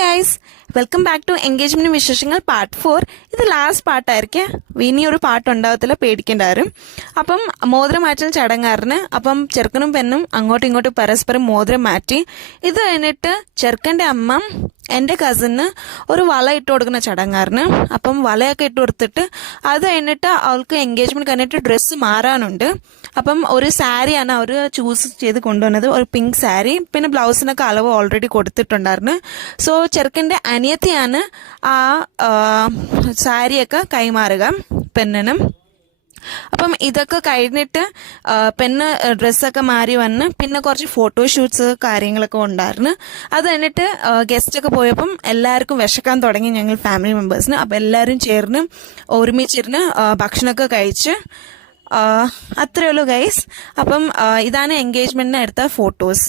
Guys, welcome back to engagement വിശേഷങ്ങൾ part 4. ഇത് last പാർട്ടായിരിക്കും. ഇനിയൊരു പാർട്ട് ഉണ്ടാവത്തില്ല, പേടിക്കേണ്ടാരും. അപ്പം മോതിരം മാറ്റൽ ചടങ്ങാറിന് അപ്പം ചെറുക്കനും പെണ്ണും അങ്ങോട്ടും ഇങ്ങോട്ടും പരസ്പരം മോതിരം മാറ്റി. ഇത് കഴിഞ്ഞിട്ട് ചെറുക്കൻ്റെ അമ്മ എൻ്റെ കസിന് ഒരു വള ഇട്ട് കൊടുക്കുന്ന ചടങ്ങാറിന്. അപ്പം വളയൊക്കെ ഇട്ട് കൊടുത്തിട്ട് അത് കഴിഞ്ഞിട്ട് അവൾക്ക് എൻഗേജ്മെന്റ് കഴിഞ്ഞിട്ട് ഡ്രസ്സ് മാറാനുണ്ട്. അപ്പം ഒരു സാരിയാണ് അവർ ചൂസ് ചെയ്ത് കൊണ്ടുവന്നത്, ഒരു പിങ്ക് സാരി. പിന്നെ ബ്ലൗസിനൊക്കെ അളവ് ഓൾറെഡി കൊടുത്തിട്ടുണ്ടായിരുന്നു. സോ ചെറുക്കൻ്റെ അനിയത്തിയാണ് ആ സാരിയൊക്കെ കൈമാറുക പെണ്ണിനും. അപ്പം ഇതൊക്കെ കഴിഞ്ഞിട്ട് പെണ്ണ് ഡ്രസ്സൊക്കെ മാറി വന്ന് പിന്നെ കുറച്ച് ഫോട്ടോഷൂട്ട്സ് കാര്യങ്ങളൊക്കെ ഉണ്ടായിരുന്നു. അത് കഴിഞ്ഞിട്ട് ഗസ്റ്റൊക്കെ പോയപ്പം എല്ലാവർക്കും വിശക്കാൻ തുടങ്ങി ഞങ്ങൾ ഫാമിലി മെമ്പേഴ്സിന്. അപ്പം എല്ലാവരും ചേർന്ന് ഒരുമിച്ചിരുന്ന് ഭക്ഷണമൊക്കെ കഴിച്ച് അത്രയേ ഉള്ളൂ ഗൈസ്. അപ്പം ഇതാണ് എൻഗേജ്മെന്റിന് എടുത്ത ഫോട്ടോസ്.